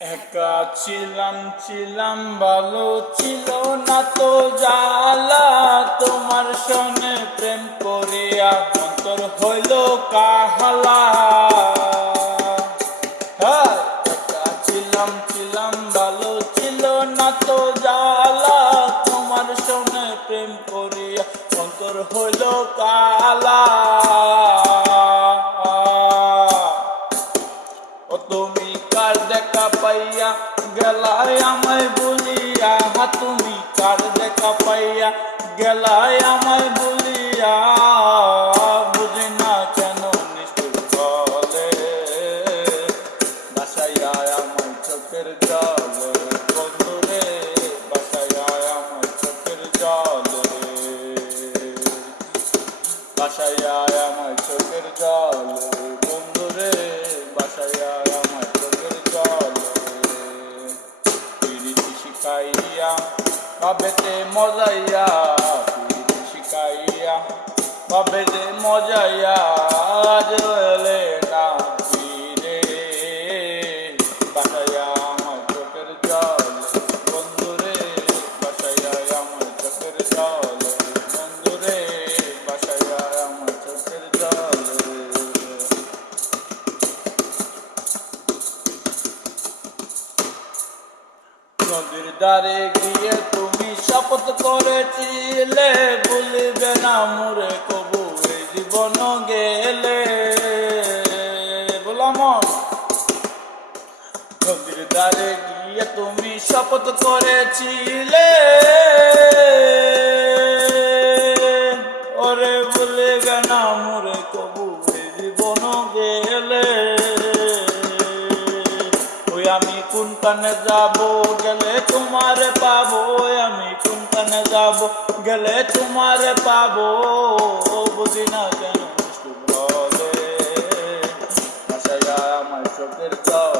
একা ছিলাম ছিলাম ভালো ছিল না তো জালা তোমার সনে প্রেম করিয়া অন্তর হইল কাহালা। হ্যাঁ, ছিলাম ছিলাম ভালো ছিল না তো তোমার প্রেম করিয়া অন্তর হইল কালা গেলাই আমায় বলিয়া তুমি কার দেখা পাইয়া গেলাই আমায় বলিয়া, বুঝি না কেন নিষ্ঠুর বলে বাসাইয়া আমায় চোখের জলে, বন্ধুরে বাসাইয়া আমায় চোখের জলে। বাসাইয়া আমার চোখের জল। শিখাইয়া ভাবেতে মজাইয়া শিখাইয়া ভাবেতে মজাইয়া নদীর দ্বারে গিয়ে তুমি শপথ করেছিলে। বলবে না মোরে কবু এই জীবন গেলে। বলাম নদীর দ্বারে গিয়ে তুমি শপথ করেছিলে। ওরে বলবে না মোরে কবু এই জীবন গেলে। আমি কোন কানে যাব গেলে তোমারে পাবো ওই আমি কোন কানে যাব গেলে তোমারে পাবো বুঝি না কেন মিষ্টি বলে বাসাইয়া আমার চোখের জল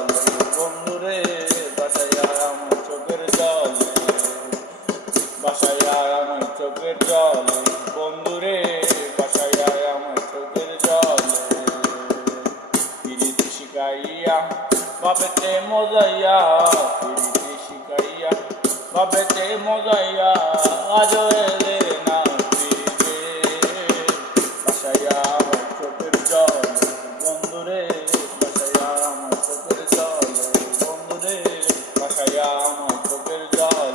বাবেতে মজাইয়া পিরিতি শিখাইয়া বাবেতে মজাইয়া, আজ এলে না বাসাইয়া আমার চোখের জল, বন্ধুরে, বাসাইয়া আমার চোখের জল, বন্ধুরে, বাসাইয়া আমার চোখের জল।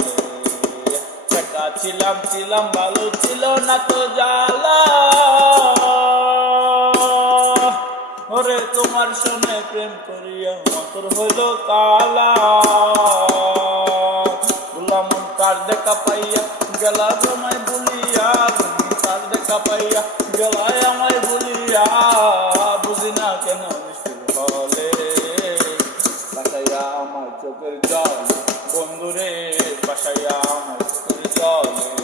ছিলাম ছিলাম, ভালো ছিল না তো জ্বালা। ওরে তোমার সনে প্রেম করিয়া মতর হইল কালা। গুলাম কার দেখা পাইয়া, গেলা আমায় বলিয়া তুমি কার দেখা পাইয়া, গেলায় আমায় বলিয়া বুঝি না কেন আমার চোখের জল। বন্ধুরে, বাসাইয়া আমার চোখের জল